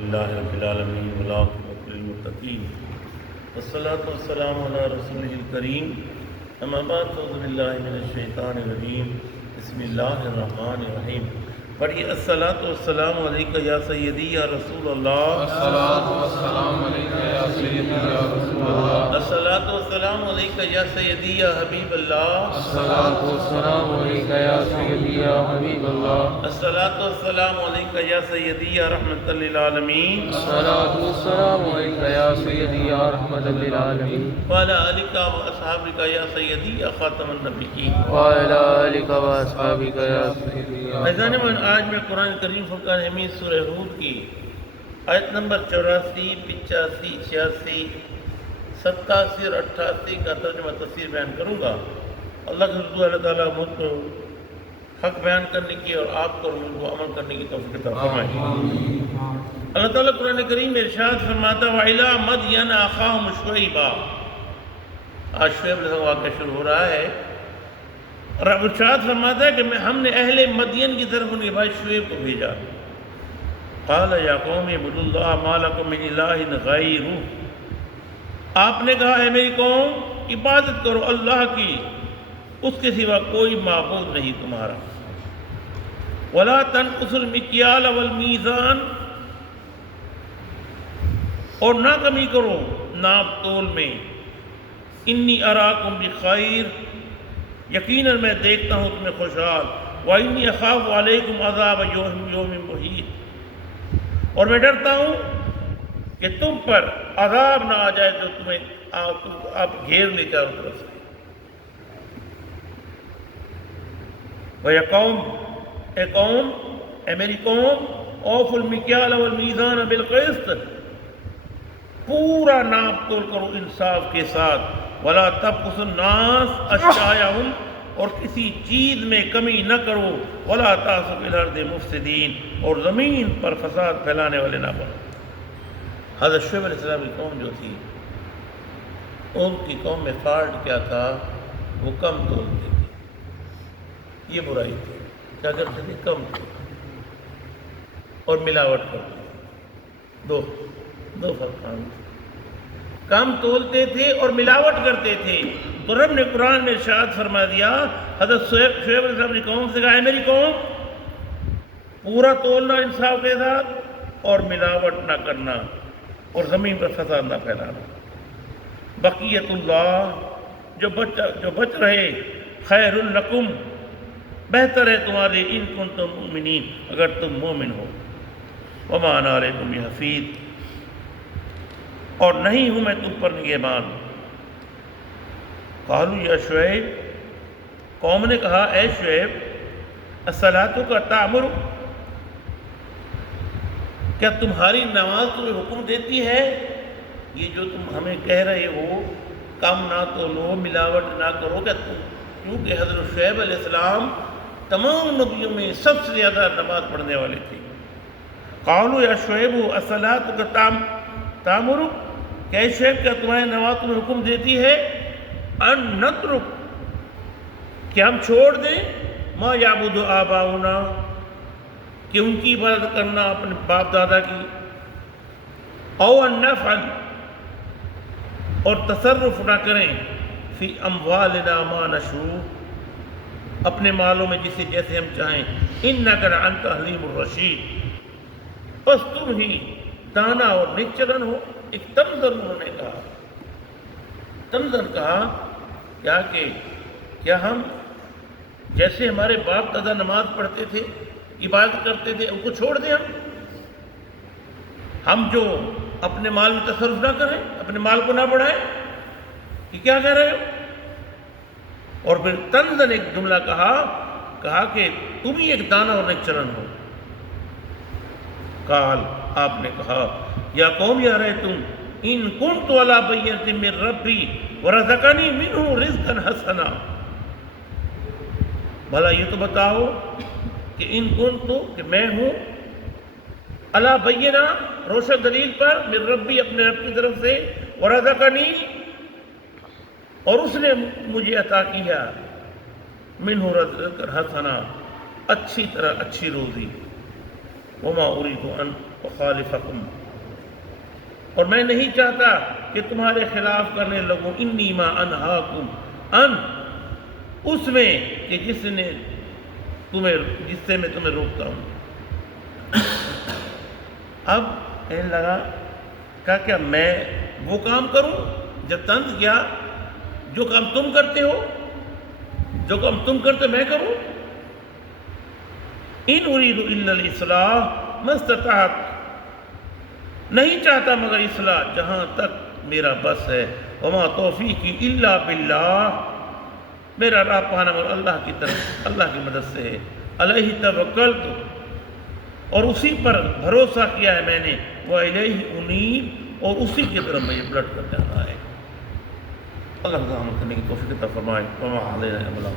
اللہ رب العالمین والعاقبۃ للمتقین والصلاۃ والسلام علی رسولہ الکریم اما بعد اعوذ باللہ من الشیطان الرجیم بسم اللہ الرحمن الرحیم پڑھیے الصلاۃ والسلام علیکہ یا سیدی یا رسول اللہ الصلاۃ والسلام علیکہ یا سیدی یا رسول اللہ الصلاۃ والسلام علیکہ یا سیدی یا حبیب اللہ الصلاۃ والسلام علیکہ یا سیدی یا حبیب اللہ الصلاۃ والسلام علیکہ یا سیدی یا رحمۃ للعالمین الصلاۃ والسلام علیکہ یا سیدی یا رحمۃ للعالمین وعلی آلک واصحابک یا سیدی یا خاتم النبیین وعلی آلک واصحابک یا سیدی یا فیضان من آج میں قرآن کریم فرقان حمید سورہ ہود کی آیت نمبر 84 85 86 87 اور 88 کا ترجمہ تفسیر بیان کروں گا۔ اللہ کے رسول اللہ تعالیٰ مجھ کو حق بیان کرنے کی اور آپ کو مجھ کو عمل کرنے کی توفیق عطا فرمائے۔ اللہ تعالیٰ قرآن کریم میں ارشاد فرماتا وَإِلَىٰ مَدْيَنَ أَخَاهُمْ شُعَيْبًا۔ آج شعیب علیہ السلام واقعہ شروع ہو رہا ہے اور اب ارشاد فرماتا ہے کہ ہم نے اہل مدین کی طرف ان کے بھائی شعیب کو بھیجا۔ قال یا قوم اعبدوا اللہ ما لکم من الہ غیرہ، آپ نے کہا ہے میری قوم عبادت کرو اللہ کی، اس کے سوا کوئی معبود نہیں تمہارا۔ ولا تنقصوا المکیال والمیزان، اور نہ کمی کرو ناپ تول میں۔ انی اراکم بخیر، یقیناً میں دیکھتا ہوں تمہیں خوشحال۔ وَإِنِّي أَخَافُ عَلَيْكُمْ عَذَابَ يَوْمٍ مُحِيطٍ، اور میں ڈرتا ہوں کہ تم پر عذاب نہ آ جائے جو تمہیں آپ گھیر لے چاروں طرف سے۔ وَيَا قَوْمِ، اے قوم، اے میری قوم، أَوْفُوا الْمِكْيَالَ وَالْمِيزَانَ بِالْقِسْطِ، پورا ناپ تول کرو انصاف کے ساتھ۔ وَلَا تَبْخَسُوا النَّاسَ أَشْيَاءَهُمْ، اور کسی چیز میں کمی نہ کرو۔ وَلَا تَعْثُوا فِي الْأَرْضِ مُفْسِدِينَ، اور زمین پر فساد پھیلانے والے نہ بنو۔ حضرت شعیب علیہ السلام کی قوم جو تھی، ان کی قوم میں فالٹ کیا تھا؟ وہ کم تولتے تھے، یہ برائی تھی۔ کیا کرتے تھے؟ کم تولتے اور ملاوٹ کرتے تھے۔ دو فرق ہیں، کم تولتے تھے اور ملاوٹ کرتے تھے۔ تو رب نے قرآن میں ارشاد فرما دیا، حضرت شعیب علیہ السلام کی قوم سے کہا ہے میری قوم، پورا تولنا انصاف کے ساتھ اور ملاوٹ نہ کرنا اور زمین پر فساد نہ پھیلانا۔ بقیت اللہ، جو بچ رہے، خیر لکم، بہتر ہے تمہارے، ان کنتم مؤمنین، اگر تم مومن ہو۔ وما انا علیکم بحفیظ، اور نہیں ہوں میں تم پر نگہبان۔ قالوا یا شعیب، قوم نے کہا اے شعیب، الصلاۃ کا تأمر، کیا تمہاری نماز تمہیں حکم دیتی ہے؟ یہ جو تم ہمیں کہہ رہے ہو کم نہ تولو، ملاوٹ نہ کرو، کیا تم، کیونکہ حضرت شعیب علیہ السلام تمام نبیوں میں سب سے زیادہ نماز پڑھنے والے تھے۔ قالوا یا شعیب الصلاۃ کا تأمر، کہ اے شعیب کیا تمہاری نماز تمہیں حکم دیتی ہے ان نترک، کہ ہم چھوڑ دیں ما یعبد آباؤنا، کہ ان کی عبادت کرنا اپنے باپ دادا کی، او ان نفعل، اور تصرف نہ کریں، فی اموالنا ما نشاء، اپنے مالوں میں جیسے ہم چاہیں، انک لانت حلیم الرشید، پس تم ہی دانا اور نیک چلن ہو۔ ایک تمزن انہوں نے کہا، تمزن کہا کیا کہ کیا ہم جیسے ہمارے باپ دادا نماز پڑھتے تھے، عبادت کرتے تھے، ان کو چھوڑ دیں؟ ہم جو اپنے مال میں تصرف نہ کریں، اپنے مال کو نہ بڑھائیں، یہ کیا کہہ رہے ہو؟ اور پھر تنزن ایک جملہ کہا کہ تم ہی ایک دانا اور نیک چلن ہو۔ قال، آپ نے کہا یا قوم یا رہے تم، ان کنت علی بینۃ من ربی ورزقنی منہ رزقا حسنا، بھلا یہ تو بتاؤ کہ ان کنت، کہ میں ہوں، علی بینہ، روشن دلیل پر، من ربی، اپنے رب کی طرف سے، ورزقنی، اور اس نے مجھے عطا کیا، منہ رزقا حسنا، اچھی طرح اچھی روزی۔ وما اريد ان وخالفکم، اور میں نہیں چاہتا کہ تمہارے خلاف کرنے لگوں، انی ما انہاکم ان، اس میں کہ جس سے میں تمہیں روکتا ہوں۔ اب کہنے لگا کیا میں وہ کام کروں؟ جب طنز کیا، جو کام تم کرتے ہو، جو کام تم کرتے میں کروں؟ ان اريد الا الاصلاح ما استطعت، نہیں چاہتا مگر اصلاح جہاں تک میرا بس ہے، وما توفیقی الا باللہ، میرا راہ پانا مگر اللہ کی طرف، اللہ کی مدد سے ہے، علیہ توکلت، اور اسی پر بھروسہ کیا ہے میں نے، وإلیہ انیب، اور اسی کی طرف میں یہ پلٹ کر جانا ہے۔ اللہ کا عمل کرنے کی توفیق عطا فرمائے، وما علینا الا البلاغ۔